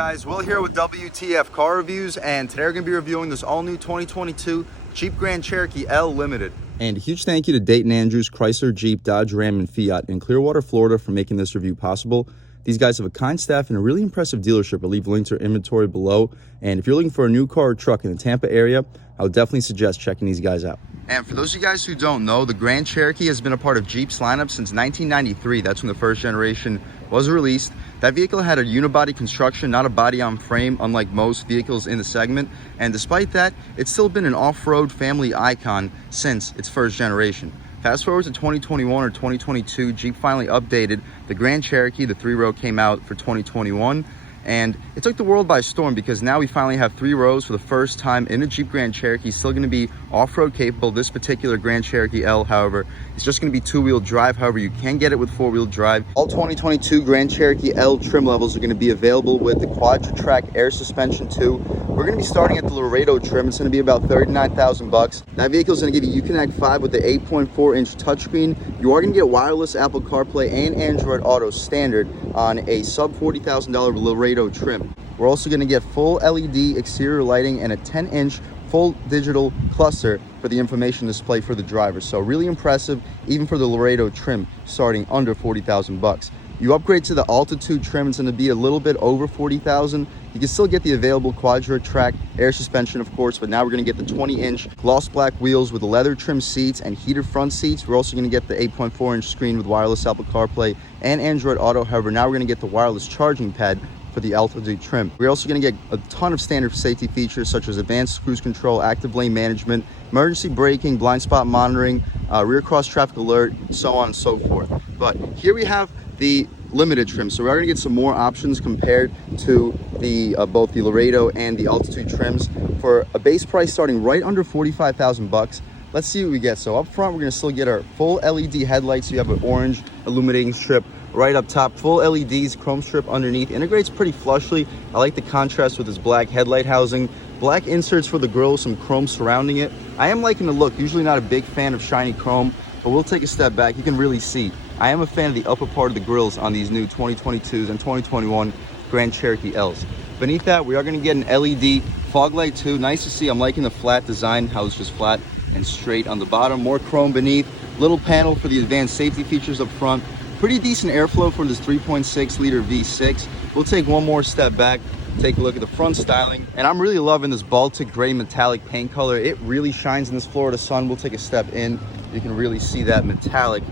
guys, Will here with W.T.F car reviews, and today we're going to be reviewing this all-new 2022 Jeep Grand Cherokee L Limited. And a huge thank you to Dayton Andrews, Chrysler, Jeep, Dodge, Ram, and Fiat in Clearwater, Florida for making this review possible. These guys have a kind staff and a really impressive dealership. I'll leave links to inventory below. And if you're looking for a new car or truck in the Tampa area, I would definitely suggest checking these guys out. And for those of you guys who don't know, the Grand Cherokee has been a part of Jeep's lineup since 1993. That's when the first generation was released. That vehicle had a unibody construction, not a body-on-frame, unlike most vehicles in the segment. And despite that, it's still been an off-road family icon since its first generation. Fast forward to 2021 or 2022, Jeep finally updated the Grand Cherokee. The 3-row came out for 2021. And it took the world by storm because now we finally have 3 rows for the first time in a Jeep Grand Cherokee. Still going to be off-road capable. This particular Grand Cherokee L, however, is just going to be 2-wheel drive. However, you can get it with 4-wheel drive. All 2022 Grand Cherokee L trim levels are going to be available with the Quadra-Track air suspension too. We're going to be starting at the Laredo trim. It's going to be about $39,000. That vehicle is going to give you Uconnect 5 with the 8.4-inch touchscreen. You are going to get wireless Apple CarPlay and Android Auto standard on a sub $40,000 Laredo trim. We're also going to get full LED exterior lighting and a 10-inch full digital cluster for the information display for the driver. So really impressive, even for the Laredo trim, starting under $40,000. You upgrade to the Altitude trim, it's going to be a little bit over $40,000. You can still get the available Quadra-Track air suspension, of course, but now we're going to get the 20-inch gloss black wheels with the leather trim seats and heated front seats. We're also going to get the 8.4-inch screen with wireless Apple CarPlay and Android Auto. However, now we're going to get the wireless charging pad for the Altitude trim. We're also going to get a ton of standard safety features such as advanced cruise control, active lane management, emergency braking, blind spot monitoring, rear cross traffic alert, so on and so forth. But here we have the limited trim, so we're going to get some more options compared to the both the Laredo and the Altitude trims for a base price starting right under $45,000. Let's see what we get. So up front, we're going to still get our full LED headlights. You have an orange illuminating strip right up top, full LEDs, chrome strip underneath. Integrates pretty flushly. I like the contrast with this black headlight housing. Black inserts for the grille, some chrome surrounding it. I am liking the look. Usually not a big fan of shiny chrome, but we'll take a step back. You can really see I am a fan of the upper part of the grills on these new 2022s and 2021 Grand Cherokee Ls. Beneath that, we are going to get an LED fog light too. Nice to see. I'm liking the flat design, how it's just flat and straight on the bottom. More chrome beneath. Little panel for the advanced safety features up front. Pretty decent airflow for this 3.6 liter V6. We'll take one more step back, take a look at the front styling, and I'm really loving this Baltic gray metallic paint color. It really shines in this Florida sun. We'll take a step in. You can really see that metallic.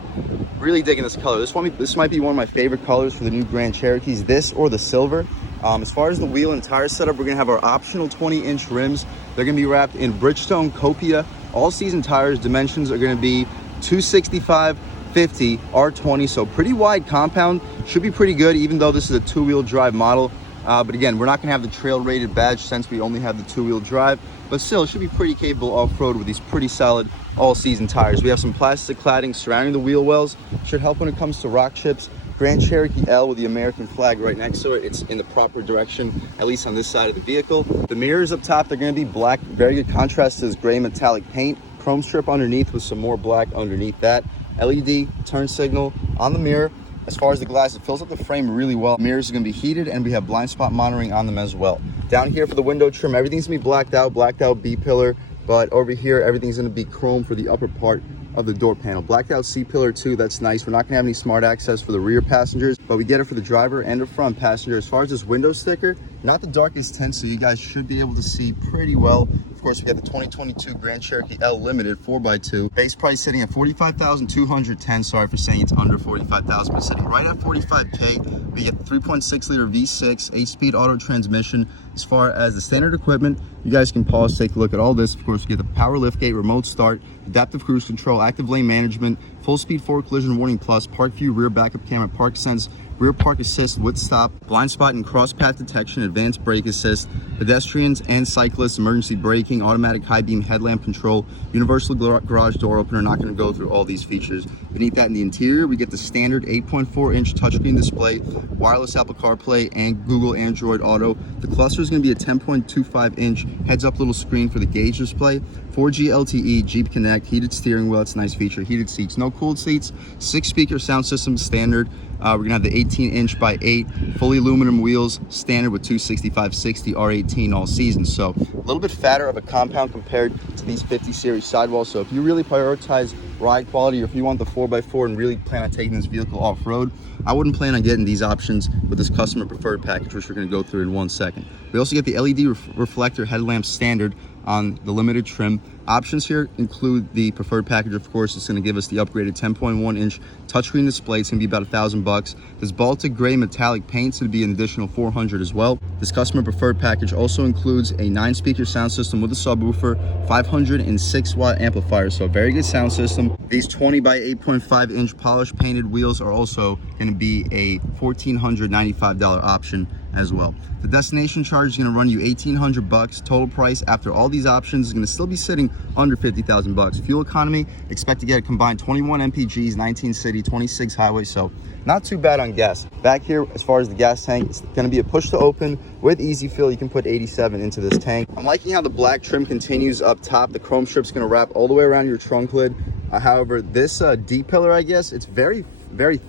Really digging this color. This might be one of my favorite colors for the new Grand Cherokees, this or the silver. As far as the wheel and tire setup, we're going to have our optional 20-inch rims. They're going to be wrapped in Bridgestone Copia all-season tires. Dimensions are going to be 265/50 R20, so pretty wide compound. Should be pretty good, even though this is a 2-wheel drive model. But again, we're not going to have the trail rated badge since we only have the 2-wheel drive, but still it should be pretty capable off-road with these pretty solid all-season tires. We have some plastic cladding surrounding the wheel wells. Should help when it comes to rock chips. Grand Cherokee L with the American flag right next to it. It's in the proper direction, at least on this side of the vehicle. The mirrors up top, they're going to be black. Very good contrast to this gray metallic paint. Chrome strip underneath with some more black underneath that. LED turn signal on the mirror. As far as the glass, it fills up the frame really well. Mirrors are going to be heated, and we have blind spot monitoring on them as well. Down here for the window trim, everything's going to be blacked out B-pillar, but over here, everything's going to be chrome for the upper part of the door panel. Blacked out C-pillar too, that's nice. We're not going to have any smart access for the rear passengers, but we get it for the driver and the front passenger. As far as this window sticker, not the darkest tint, so you guys should be able to see pretty well. Of course, we have the 2022 Grand Cherokee L Limited 4x2. Base price sitting at $45,210. Sorry for saying it's under $45,000, but sitting right at $45K. We get the 3.6 liter V6, 8-speed auto transmission. As far as the standard equipment, you guys can pause, take a look at all this. Of course, we get the power liftgate, remote start, adaptive cruise control, active lane management, full speed forward collision warning plus, park view, rear backup camera, park sense, rear park assist with stop, blind spot and cross path detection, advanced brake assist, pedestrians and cyclists, emergency braking, automatic high beam headlamp control, universal garage door opener. Not going to go through all these features. Beneath that, in the interior, we get the standard 8.4-inch touchscreen display, wireless Apple CarPlay and Google Android Auto. The cluster is going to be a 10.25-inch heads-up little screen for the gauge display, 4G LTE, Jeep Connect, heated steering wheel. That's a nice feature. Heated seats, no cooled seats, 6-speaker sound system standard. We're gonna have the 18-inch by 8 fully aluminum wheels, standard with 265/60 R18 all season. So a little bit fatter of a compound compared to these 50 series sidewalls. So if you really prioritize ride quality, or if you want the 4x4 and really plan on taking this vehicle off-road, I wouldn't plan on getting these options with this customer preferred package, which we're going to go through in 1 second. We also get the LED reflector headlamp standard on the limited trim. Options here include the preferred package, of course. It's going to give us the upgraded 10.1-inch touchscreen display. It's going to be about $1,000. This Baltic gray metallic paint's going to be an additional $400 as well. This customer preferred package also includes a 9-speaker sound system with a subwoofer, 506-watt amplifier, so a very good sound system. These 20 by 8.5-inch polished painted wheels are also going to be a $1,495 option as well. The destination charge is going to run you $1,800. Total price after all these options is going to still be sitting under $50,000. Fuel economy, expect to get a combined 21 mpgs, 19 city, 26 highway, so not too bad on gas. Back here, as far as the gas tank, it's going to be a push to open with easy fill. You can put 87 into this tank. I'm liking how the black trim continues up top. The chrome strip's going to wrap all the way around your trunk lid. However, this D-pillar, I guess, it's very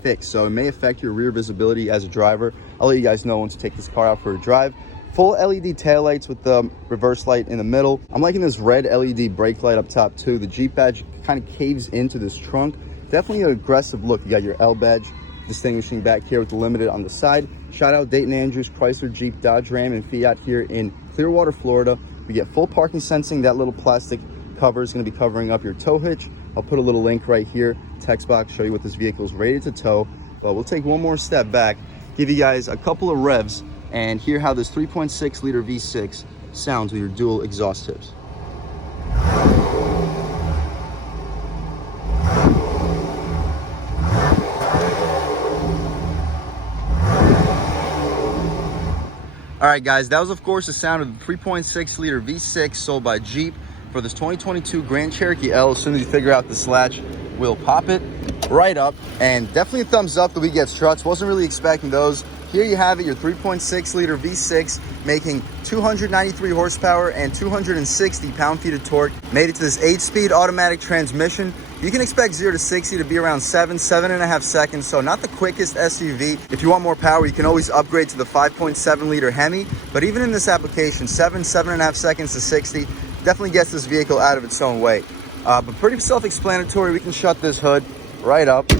thick, so it may affect your rear visibility as a driver. I'll let you guys know once you take this car out for a drive. Full LED taillights with the reverse light in the middle. I'm liking this red LED brake light up top too. The Jeep badge kind of caves into this trunk. Definitely an aggressive look. You got your L badge distinguishing back here with the limited on the side. Shout out Dayton Andrews, Chrysler, Jeep, Dodge, Ram, and Fiat here in Clearwater, Florida. We get full parking sensing. That little plastic cover is going to be covering up your tow hitch. I'll put a little link right here, text box, show you what this vehicle is rated to tow. But we'll take one more step back, give you guys a couple of revs, and hear how this 3.6 liter V6 sounds with your dual exhaust tips. All right, guys, that was, of course, the sound of the 3.6 liter V6 sold by Jeep for this 2022 Grand Cherokee L. As soon as you figure out this latch, we'll pop it right up. And definitely a thumbs up that we get struts. Wasn't really expecting those. Here you have it, your 3.6 liter V6 making 293 horsepower and 260 pound-feet of torque. Made it to this 8-speed automatic transmission. You can expect 0 to 60 to be around 7.5 seconds, so not the quickest SUV. If you want more power, you can always upgrade to the 5.7 liter Hemi, but even in this application, 7.5 seconds to 60 definitely gets this vehicle out of its own way. But pretty self-explanatory. We can shut this hood right up,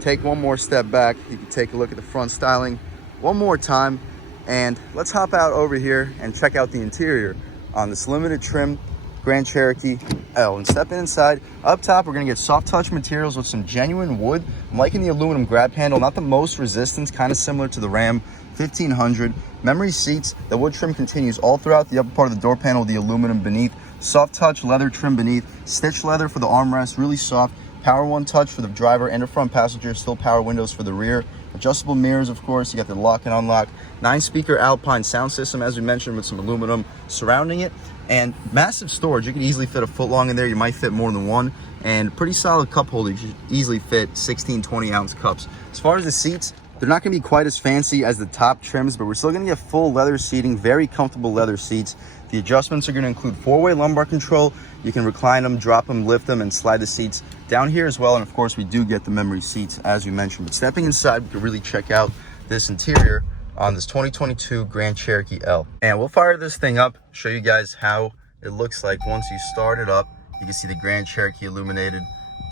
take one more step back. You can take a look at the front styling one more time, and let's hop out over here and check out the interior on this limited trim Grand Cherokee L. And stepping inside, up top we're gonna get soft touch materials with some genuine wood. I'm liking the aluminum grab handle, not the most resistance, kind of similar to the Ram 1500. Memory seats, the wood trim continues all throughout the upper part of the door panel, the aluminum beneath. Soft touch leather trim beneath, stitch leather for the armrest, really soft. Power one touch for the driver and the front passenger, still power windows for the rear. Adjustable mirrors, of course. You got the lock and unlock. 9-speaker Alpine sound system, as we mentioned, with some aluminum surrounding it. And massive storage. You can easily fit a foot long in there. You might fit more than one. And pretty solid cup holder. You should easily fit 16, 20-ounce cups. As far as the seats, they're not going to be quite as fancy as the top trims, but we're still going to get full leather seating, very comfortable leather seats. The adjustments are going to include 4-way lumbar control. You can recline them, drop them, lift them, and slide the seats down here as well. And of course, we do get the memory seats, as we mentioned. But stepping inside, we can really check out this interior on this 2022 Grand Cherokee L. And we'll fire this thing up, show you guys how it looks like once you start it up. You can see the Grand Cherokee illuminated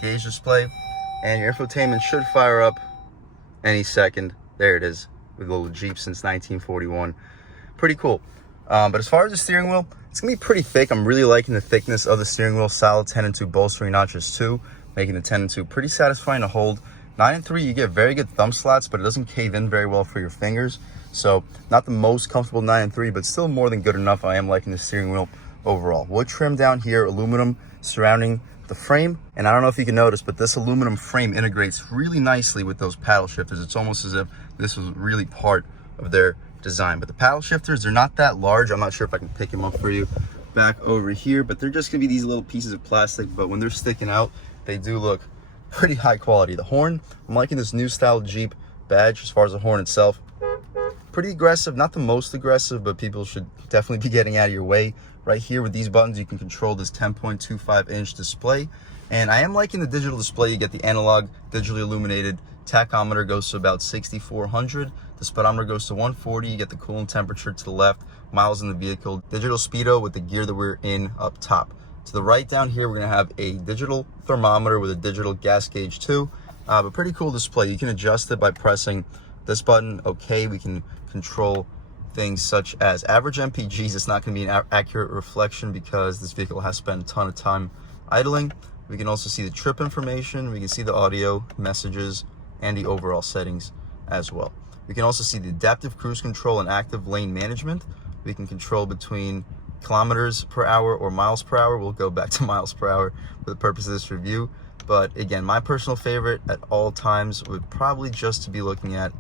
gauge display, and your infotainment should fire up any second. There it is, with a little Jeep since 1941. Pretty cool. But as far as the steering wheel, it's gonna be pretty thick. I'm really liking the thickness of the steering wheel. Solid 10-2 bolstering notches too, making the 10-2 pretty satisfying to hold. 9-3, you get very good thumb slots, but it doesn't cave in very well for your fingers. So not the most comfortable 9-3, but still more than good enough. I am liking the steering wheel overall. Wood trim down here, aluminum surrounding the frame. And I don't know if you can notice, but this aluminum frame integrates really nicely with those paddle shifters. It's almost as if this was really part of their design. But the paddle shifters, they're not that large. I'm not sure if I can pick them up for you back over here, but they're just gonna be these little pieces of plastic. But when they're sticking out, they do look pretty high quality. The horn, I'm liking this new style Jeep badge as far as the horn itself. Pretty aggressive, not the most aggressive, but people should definitely be getting out of your way. Right here with these buttons, you can control this 10.25-inch display. And I am liking the digital display. You get the analog, digitally illuminated Tachometer goes to about 6,400. The speedometer goes to 140. You get the coolant temperature to the left, miles in the vehicle, digital speedo with the gear that we're in up top. To the right down here, we're gonna have a digital thermometer with a digital gas gauge too. But pretty cool display. You can adjust it by pressing this button, okay. We can control things such as average MPGs. It's not gonna be an accurate reflection because this vehicle has spent a ton of time idling. We can also see the trip information. We can see the audio, messages, and the overall settings as well. We can also see the adaptive cruise control and active lane management. We can control between kilometers per hour or miles per hour. We'll go back to miles per hour for the purpose of this review. But again, my personal favorite at all times would probably just to be looking at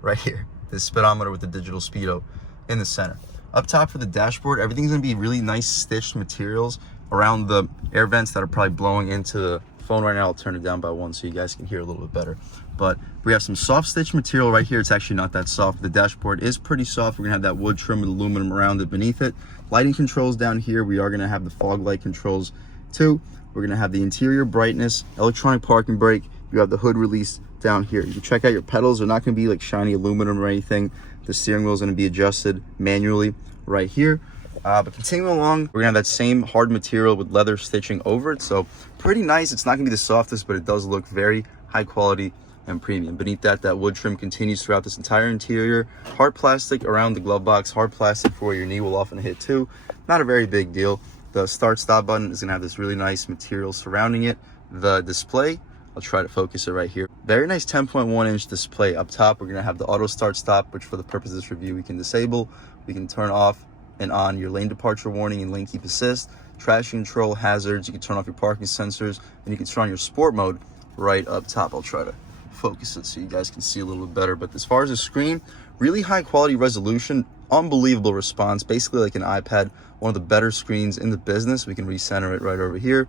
right here, this speedometer with the digital speedo in the center. Up top for the dashboard, everything's gonna be really nice stitched materials around the air vents that are probably blowing into the phone right now. I'll turn it down by one so you guys can hear a little bit better. But we have some soft stitch material right here. It's actually not that soft. The dashboard is pretty soft. We're gonna have that wood trim with aluminum around it beneath it. Lighting controls down here. We are gonna have the fog light controls too. We're gonna have the interior brightness, electronic parking brake. You have the hood release down here. You can check out your pedals. They're not gonna be like shiny aluminum or anything. The steering wheel is gonna be adjusted manually right here. But continuing along, we're gonna have that same hard material with leather stitching over it. So pretty nice. It's not gonna be the softest, but it does look very high quality and premium. Beneath that, that wood trim continues throughout this entire interior. Hard plastic around the glove box, hard plastic for where your knee will often hit too. Not a very big deal. The start stop button is gonna have this really nice material surrounding it. The display, I'll try to focus it right here. Very nice 10.1-inch display. Up top, we're gonna have the auto start stop, which for the purpose of this review, we can disable. We can turn off and on your lane departure warning and lane keep assist, traction control, hazards. You can turn off your parking sensors, and you can turn on your sport mode right up top. I'll try to focus it so you guys can see a little bit better. But as far as the screen, really high quality resolution, unbelievable response, basically like an iPad, one of the better screens in the business. We can recenter it right over here.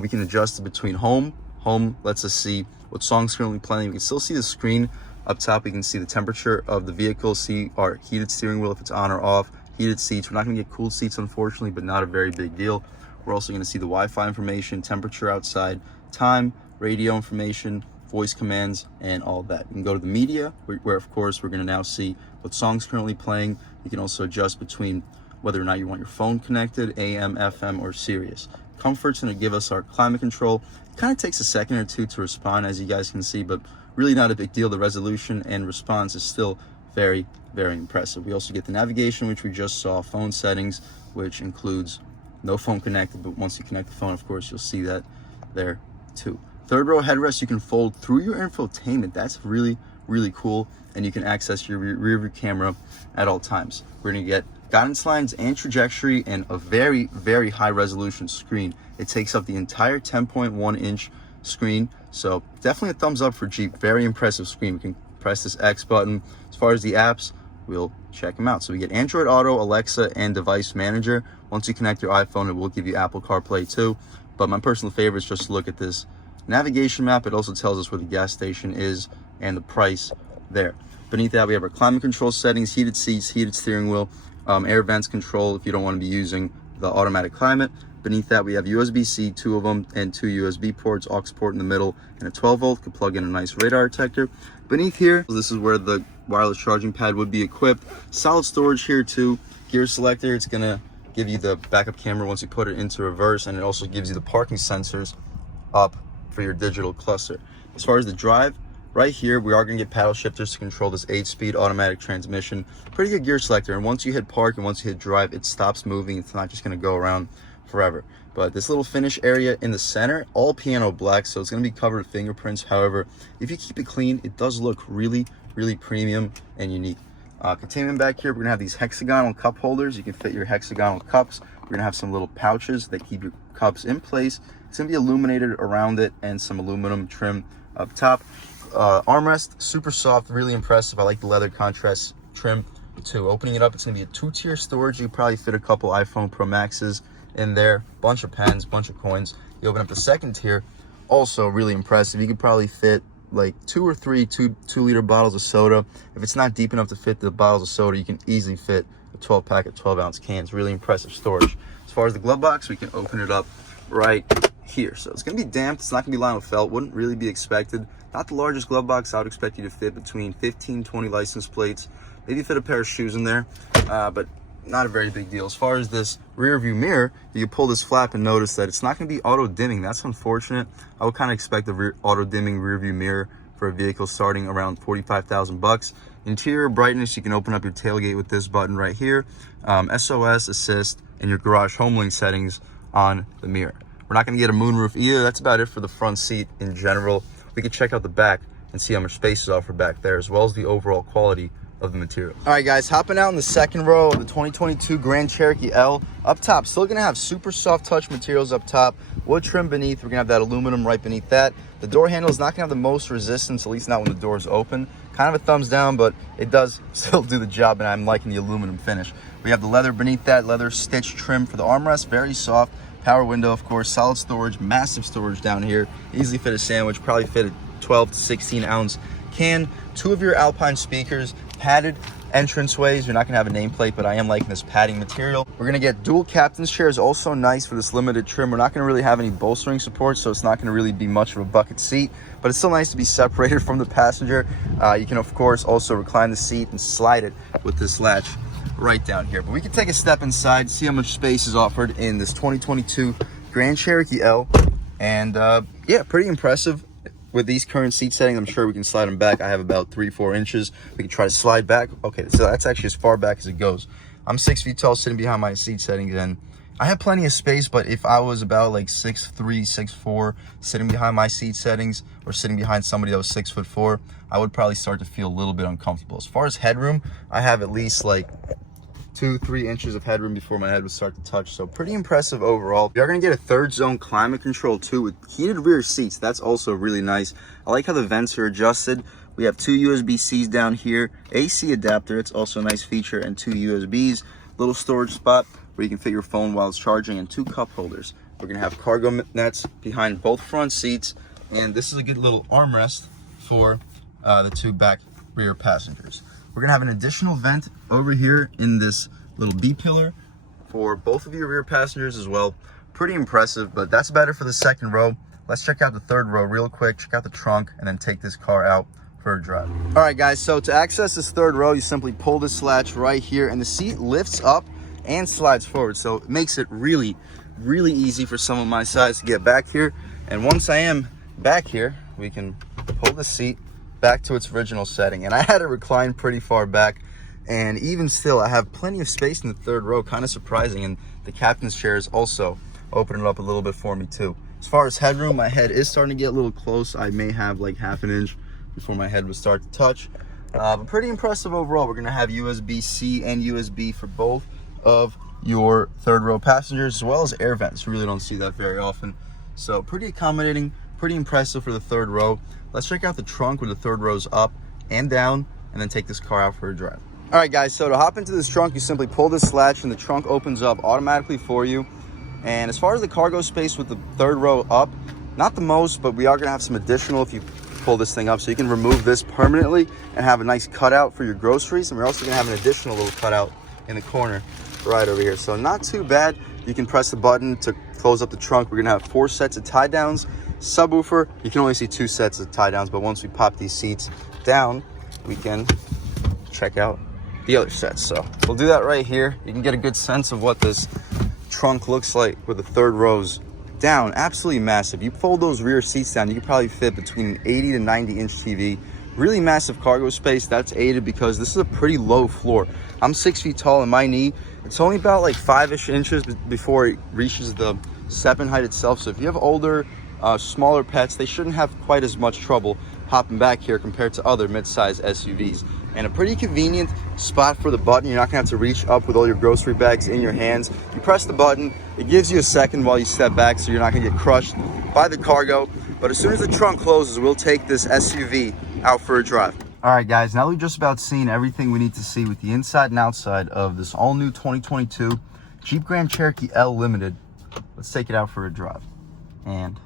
We can adjust it between home lets us see what songs currently playing. We can still see the screen up top. We can see the temperature of the vehicle, see our heated steering wheel if it's on or off, heated seats. We're not gonna get cooled seats, unfortunately, but not a very big deal. We're also gonna see the Wi-Fi information, temperature outside, time, radio information, voice commands, and all that. You can go to the media, where of course we're gonna now see what songs currently playing. You can also adjust between whether or not you want your phone connected, AM, FM, or Sirius. Comfort's gonna give us our climate control. It kind of takes a second or two to respond, as you guys can see, but really not a big deal. The resolution and response is still very, very impressive. We also get the navigation, which we just saw, phone settings, which includes no phone connected, but once you connect the phone, of course, you'll see that there too. Third row headrest, you can fold through your infotainment. That's really, really cool. And you can access your rear view camera at all times. We're gonna get guidance lines and trajectory and a very, very high resolution screen. It takes up the entire 10.1-inch screen. So definitely a thumbs up for Jeep. Very impressive screen. We can press this X button. As far as the apps, we'll check them out. So we get Android Auto, Alexa, and Device Manager. Once you connect your iPhone, it will give you Apple CarPlay too. But my personal favorite is just to look at this navigation map. It also tells us where the gas station is and the price there. Beneath that, we have our climate control settings, heated seats, heated steering wheel, air vents control if you don't want to be using the automatic climate. Beneath that, we have USB-C, 2 of them, and 2 USB ports, aux port in the middle, and a 12-volt. Could plug in a nice radar detector. Beneath here, this is where the wireless charging pad would be equipped. Solid storage here too. Gear selector, it's gonna give you the backup camera once you put it into reverse, and it also gives you the parking sensors up for your digital cluster. As far as the drive, right here, we are gonna get paddle shifters to control this 8-speed automatic transmission. Pretty good gear selector, and once you hit park and once you hit drive, it stops moving. It's not just gonna go around forever. But this little finish area in the center, all piano black, so it's gonna be covered with fingerprints. However, if you keep it clean, it does look really, really premium and unique. Continuing back here, we're gonna have these hexagonal cup holders. You can fit your hexagonal cups. We're gonna have some little pouches that keep your cups in place. It's gonna be illuminated around it and some aluminum trim up top. Armrest, super soft, really impressive. I like the leather contrast trim too. Opening it up, it's gonna be a 2-tier storage. You probably fit a couple iPhone Pro Maxes in there, bunch of pens, bunch of coins. You open up the second tier, also really impressive. You could probably fit like 2 or 3 2-liter bottles of soda. If it's not deep enough to fit the bottles of soda, you can easily fit a 12-pack of 12-ounce cans. Really impressive storage. As far as the glove box, we can open it up right here. So it's gonna be damp. It's not gonna be lined with felt. Wouldn't really be expected. Not the largest glove box. I would expect you to fit between 15, 20 license plates, maybe fit a pair of shoes in there, but not a very big deal. As far as this rear view mirror, you pull this flap and notice that it's not going to be auto dimming. That's unfortunate. I would kind of expect the auto dimming rear view mirror for a vehicle starting around 45,000 bucks. Interior brightness, you can open up your tailgate with this button right here. SOS, assist, and your garage home link settings on the mirror. We're not going to get a moonroof either. That's about it for the front seat in general. We can check out the back and see how much space is offered back there, as well as the overall quality of the material. All right, guys, hopping out in the second row of the 2022 Grand Cherokee L. Up top, still gonna have super soft touch materials up top, wood trim beneath. We're gonna have that aluminum right beneath that. The door handle is not gonna have the most resistance, at least not when the door is open. Kind of a thumbs down, but it does still do the job, and I'm liking the aluminum finish. We have the leather beneath that, leather stitch trim for the armrest, very soft. Power window, of course, solid storage, massive storage down here. Easily fit a sandwich, probably fit a 12 to 16 ounce can. 2 of your Alpine speakers, padded entranceways. You're not gonna have a nameplate, but I am liking this padding material. We're gonna get dual captain's chairs, also nice for this limited trim. We're not gonna really have any bolstering support, so it's not gonna really be much of a bucket seat, but it's still nice to be separated from the passenger. You can, of course, also recline the seat and slide it with this latch right down here. But we can take a step inside, see how much space is offered in this 2022 Grand Cherokee L. And yeah, pretty impressive. With these current seat settings, I'm sure we can slide them back. I have about 3-4 inches. We can try to slide back. Okay, so that's actually as far back as it goes. I'm 6 feet tall, sitting behind my seat settings, and I have plenty of space, but if I was about like 6'3", 6'4", sitting behind my seat settings, or sitting behind somebody that was 6'4", I would probably start to feel a little bit uncomfortable. As far as headroom, I have at least like 2-3 inches of headroom before my head would start to touch, so pretty impressive overall. We are going to get a third zone climate control too with heated rear seats. That's also really nice. I like how the vents are adjusted. We have 2 USB-Cs down here, AC adapter, it's also a nice feature, and 2 USBs. Little storage spot where you can fit your phone while it's charging, and 2 cup holders. We're going to have cargo nets behind both front seats, and this is a good little armrest for the 2 back rear passengers. We're gonna have an additional vent over here in this little B-pillar for both of your rear passengers as well. Pretty impressive, but that's about it for the second row. Let's check out the third row real quick, check out the trunk, and then take this car out for a drive. All right, guys, so to access this third row, you simply pull this latch right here, and the seat lifts up and slides forward. So it makes it really, really easy for someone my size to get back here. And once I am back here, we can pull the seat back to its original setting, and I had it reclined pretty far back, and even still I have plenty of space in the third row. Kind of surprising. And the captain's chair is also opening it up a little bit for me too. As far as headroom, my head is starting to get a little close. I may have like half an inch before my head would start to touch, but pretty impressive overall. We're gonna have USB-C and USB for both of your third row passengers, as well as air vents. You really don't see that very often, so pretty accommodating, pretty impressive for the third row. Let's check out the trunk where the third row's up and down, and then take this car out for a drive. All right, guys, so to hop into this trunk, you simply pull this latch and the trunk opens up automatically for you. And as far as the cargo space with the third row up, not the most, but we are gonna have some additional if you pull this thing up, so you can remove this permanently and have a nice cutout for your groceries. And we're also gonna have an additional little cutout in the corner right over here, so not too bad. You can press the button to close up the trunk. We're gonna have 4 sets of tie downs. Subwoofer, you can only see 2 sets of tie downs, but once we pop these seats down, we can check out the other sets. So we'll do that right here. You can get a good sense of what this trunk looks like with the third rows down. Absolutely massive. You fold those rear seats down, you can probably fit between an 80 to 90 inch TV. Really massive cargo space. That's aided because this is a pretty low floor. I'm 6 feet tall, and my knee, it's only about like 5-ish inches before it reaches the step height itself. So if you have older, smaller pets, they shouldn't have quite as much trouble hopping back here compared to other mid-size SUVs. And a pretty convenient spot for the button. You're not gonna have to reach up with all your grocery bags in your hands. You press the button, it gives you a second while you step back, so you're not gonna get crushed by the cargo. But as soon as the trunk closes, we'll take this SUV out for a drive. All right, guys, now we've just about seen everything we need to see with the inside and outside of this all-new 2022 Jeep Grand Cherokee L Limited. Let's take it out for a drive. And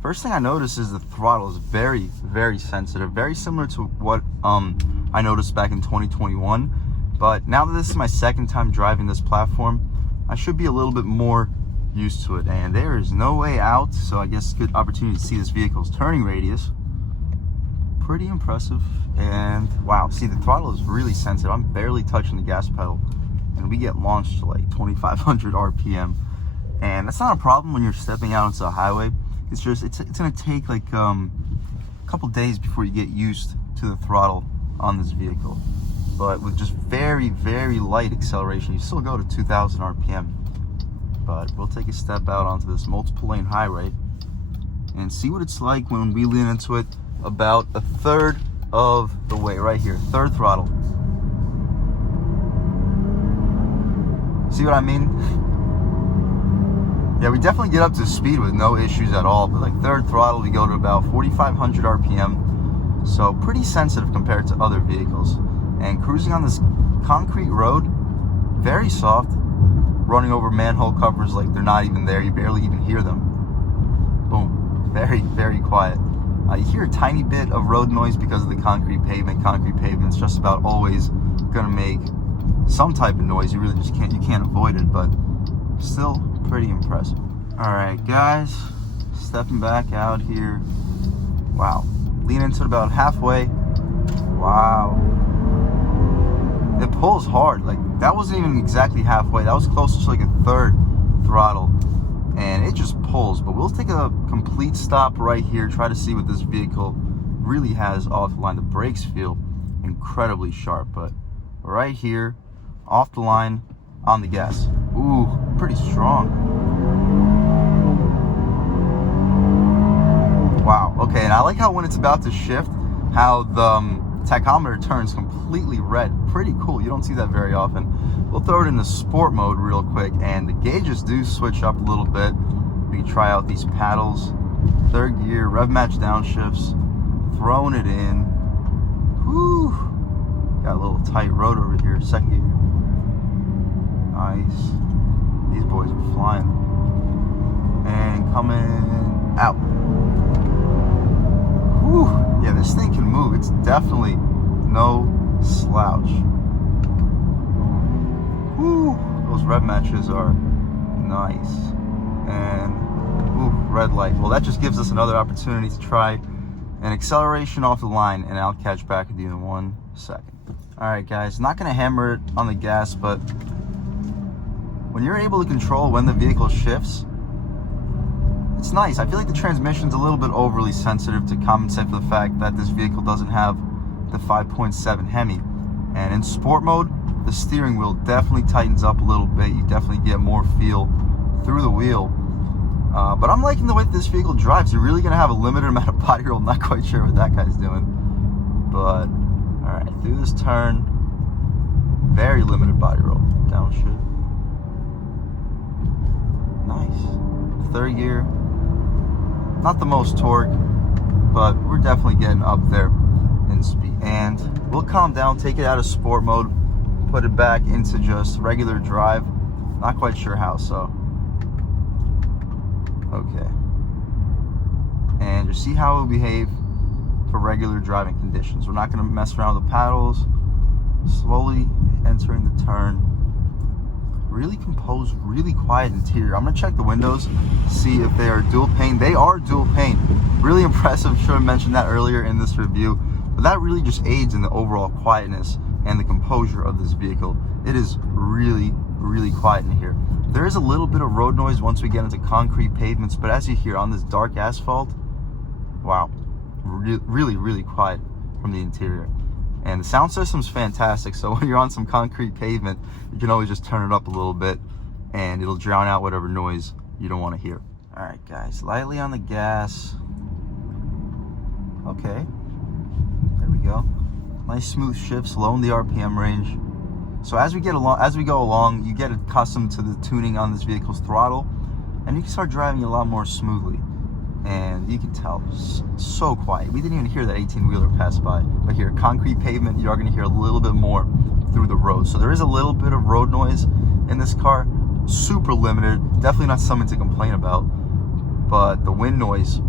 first thing I noticed is the throttle is very, very sensitive, very similar to what I noticed back in 2021. But now that this is my second time driving this platform, I should be a little bit more used to it. And there is no way out, so I guess good opportunity to see this vehicle's turning radius. pretty impressive. And wow, see, the throttle is really sensitive. I'm barely touching the gas pedal, and we get launched to like 2,500 RPM. And that's not a problem when you're stepping out onto the highway. It's just, it's gonna take like a couple days before you get used to the throttle on this vehicle. But with just very, very light acceleration, you still go to 2,000 RPM. But we'll take a step out onto this multiple lane highway and see what it's like when we lean into it about a third of the way. Right here, third throttle. See what I mean? Yeah, we definitely get up to speed with no issues at all, but like third throttle, we go to about 4,500 RPM. So pretty sensitive compared to other vehicles. And cruising on this concrete road, very soft, running over manhole covers like they're not even there. You barely even hear them. Boom, very, very quiet. You hear a tiny bit of road noise because of the concrete pavement. Concrete pavement's just about always gonna make some type of noise. You really just can't avoid it, but still pretty impressive. All right, guys, stepping back out here. Wow, lean into it about halfway. Wow, it pulls hard. Like that wasn't even exactly halfway. That was close to like a third throttle, and it just pulls. But we'll take a complete stop right here, try to see what this vehicle really has off the line. The brakes feel incredibly sharp, but right here, off the line, on the gas. Ooh, pretty strong. Wow, okay, and I like how when it's about to shift, how the tachometer turns completely red. Pretty cool, you don't see that very often. We'll throw it into sport mode real quick, and the gauges do switch up a little bit. We can try out these paddles. Third gear, rev match downshifts, throwing it in. Whew, got a little tight road over here, second gear. Nice. These boys are flying. And coming out. Whew. Yeah, this thing can move. It's definitely no slouch. Whew. Those rev matches are nice. And ooh, red light. Well, that just gives us another opportunity to try an acceleration off the line, and I'll catch back with you in 1 second. All right, guys, not gonna hammer it on the gas, but when you're able to control when the vehicle shifts, it's nice. I feel like the transmission's a little bit overly sensitive to compensate for the fact that this vehicle doesn't have the 5.7 Hemi. And in sport mode, the steering wheel definitely tightens up a little bit. You definitely get more feel through the wheel. But I'm liking the way this vehicle drives. You're really gonna have a limited amount of body roll. Not quite sure what that guy's doing. But, all right, through this turn, very limited body roll. Downshift. Nice. Third gear, not the most torque, but we're definitely getting up there in speed. And we'll calm down, take it out of sport mode, put it back into just regular drive. Not quite sure how, so. Okay. And just see how it will behave for regular driving conditions. We're not gonna mess around with the paddles. Slowly entering the turn. Really composed, really quiet interior. I'm gonna check the windows, see if they are dual pane. They are dual pane. Really impressive. Should have mentioned that earlier in this review, but that really just aids in the overall quietness and the composure of this vehicle. It is really, really quiet in here. There is a little bit of road noise once we get into concrete pavements, but as you hear on this dark asphalt, wow, really, really quiet from the interior. And the sound system's fantastic, so when you're on some concrete pavement, you can always just turn it up a little bit and it'll drown out whatever noise you don't want to hear. All right, guys, lightly on the gas. Okay, there we go. Nice smooth shifts, low in the RPM range. So as we go along, you get accustomed to the tuning on this vehicle's throttle, and you can start driving a lot more smoothly. And you can tell, so quiet. We didn't even hear that 18-wheeler pass by. But here, concrete pavement, you are going to hear a little bit more through the road. So there is a little bit of road noise in this car. Super limited. Definitely not something to complain about. But the wind noise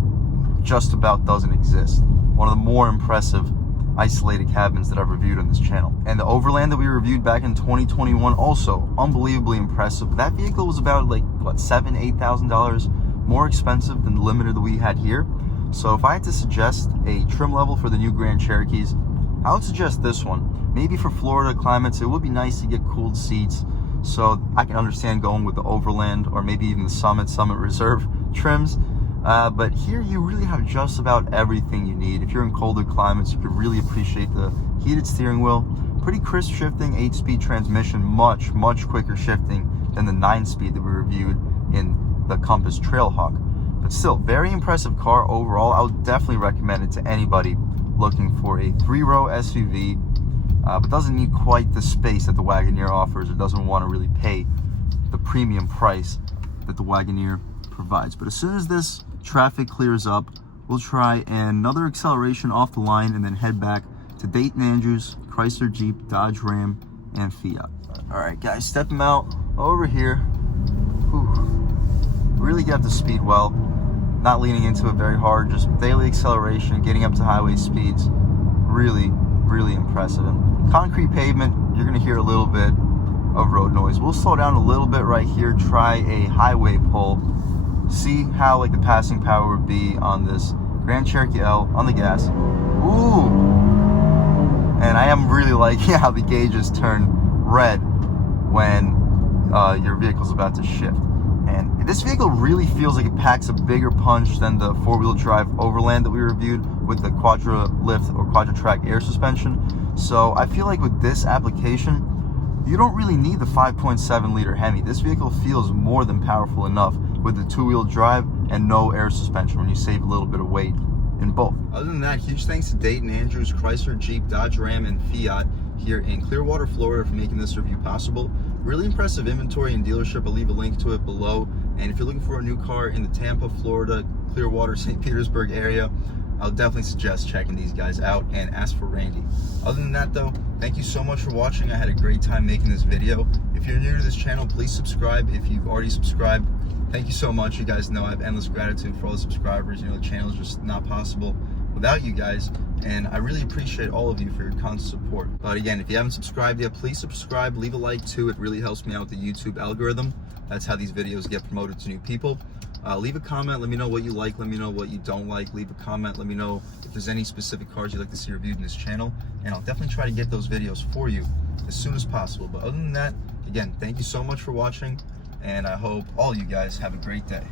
just about doesn't exist. One of the more impressive isolated cabins that I've reviewed on this channel. And the Overland that we reviewed back in 2021, also unbelievably impressive. That vehicle was about like, what, $7,000, $8,000 more expensive than the Limited that we had here. So if I had to suggest a trim level for the new Grand Cherokees, I would suggest this one. Maybe for Florida climates, it would be nice to get cooled seats, so I can understand going with the Overland or maybe even the Summit Reserve trims. But here you really have just about everything you need. If you're in colder climates, you could really appreciate the heated steering wheel, pretty crisp shifting, 8-speed transmission, much quicker shifting than the 9-speed that we reviewed in the Compass Trailhawk. But still, very impressive car overall. I would definitely recommend it to anybody looking for a 3-row SUV, but doesn't need quite the space that the Wagoneer offers, or doesn't want to really pay the premium price that the Wagoneer provides. But as soon as this traffic clears up, we'll try another acceleration off the line and then head back to Dayton Andrews, Chrysler, Jeep, Dodge, Ram, and Fiat. All right, guys, stepping out over here. Whew. Really get up to speed well. Not leaning into it very hard, just daily acceleration, getting up to highway speeds. Really impressive. And concrete pavement, you're gonna hear a little bit of road noise. We'll slow down a little bit right here, try a highway pull, see how like the passing power would be on this Grand Cherokee L on the gas. Ooh! And I am really liking how the gauges turn red when your vehicle's about to shift. And this vehicle really feels like it packs a bigger punch than the 4-wheel drive Overland that we reviewed with the Quadra Lift or Quadra Track air suspension. So I feel like with this application, you don't really need the 5.7 liter Hemi. This vehicle feels more than powerful enough with the 2-wheel drive and no air suspension when you save a little bit of weight in both. Other than that, huge thanks to Dayton Andrews, Chrysler, Jeep, Dodge, Ram, and Fiat here in Clearwater, Florida for making this review possible. Really impressive inventory and dealership. I'll leave a link to it below. And if you're looking for a new car in the Tampa, Florida, Clearwater, St. Petersburg area, I'll definitely suggest checking these guys out and ask for Randy. Other than that though, thank you so much for watching. I had a great time making this video. If you're new to this channel, please subscribe. If you've already subscribed, thank you so much. You guys know I have endless gratitude for all the subscribers. You know, the channel is just not possible without you guys, and I really appreciate all of you for your constant support. But again, if you haven't subscribed yet, please subscribe, leave a like too. It really helps me out with the YouTube algorithm. That's how these videos get promoted to new people. Leave a comment, let me know what you like, let me know what you don't like. Leave a comment, let me know if there's any specific cars you'd like to see reviewed in this channel, and I'll definitely try to get those videos for you as soon as possible. But other than that, again, thank you so much for watching, and I hope all you guys have a great day.